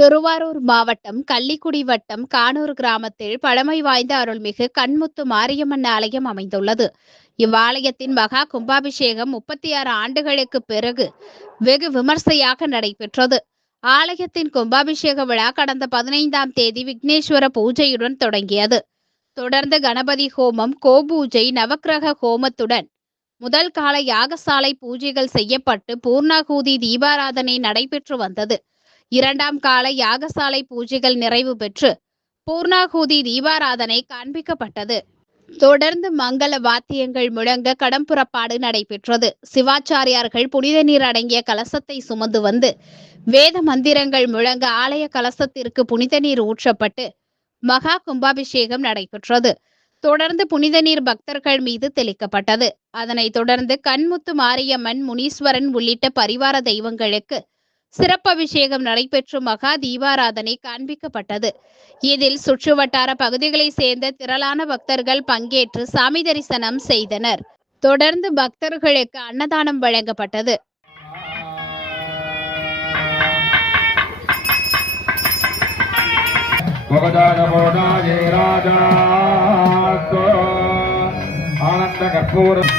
திருவாரூர் மாவட்டம் கள்ளிக்குடி வட்டம் கானூர் கிராமத்தில் பழமை வாய்ந்த அருள்மிகு கண்முத்து மாரியம்மன் ஆலயம் அமைந்துள்ளது. இவ்வாலயத்தின் மகா கும்பாபிஷேகம் முப்பத்தி ஆறு ஆண்டுகளுக்கு பிறகு வெகு விமர்சையாக நடைபெற்றது. ஆலயத்தின் கும்பாபிஷேக விழா கடந்த பதினைந்தாம் தேதி விக்னேஸ்வர பூஜையுடன் தொடங்கியது. தொடர்ந்து கணபதி ஹோமம் கோபூஜை நவக்கிரக ஹோமத்துடன் முதல் கால யாகசாலை பூஜைகள் செய்யப்பட்டு பூர்ணாகூதி தீபாராதனை நடைபெற்று வந்தது. இரண்டாம் கால யாகசாலை பூஜைகள் நிறைவு பெற்று பூர்ணாகூதி தீபாராதனை காண்பிக்கப்பட்டது. தொடர்ந்து மங்கள வாத்தியங்கள் முழங்க கடம்புறப்பாடு நடைபெற்றது. சிவாச்சாரியார்கள் புனித நீர் அடங்கிய கலசத்தை சுமந்து வந்து வேத மந்திரங்கள் முழங்க ஆலய கலசத்திற்கு புனித நீர் ஊற்றப்பட்டு மகா கும்பாபிஷேகம் நடைபெற்றது. தொடர்ந்து புனித நீர் பக்தர்கள் மீது தெளிக்கப்பட்டது. அதனைத் தொடர்ந்து கண்முத்து மாரியம்மன் முனீஸ்வரன் உள்ளிட்ட பரிவார தெய்வங்களுக்கு சிறப்பபிஷேகம் நடைபெற்று மகா தீபாராதனை காண்பிக்கப்பட்டது. இதில் சுற்றுவட்டார பகுதிகளை சேர்ந்த திரளான பக்தர்கள் பங்கேற்று சாமி தரிசனம் செய்தனர். தொடர்ந்து பக்தர்களுக்கு அன்னதானம் வழங்கப்பட்டது. ஆனந்த கற்பூரம்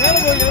மேலே போய்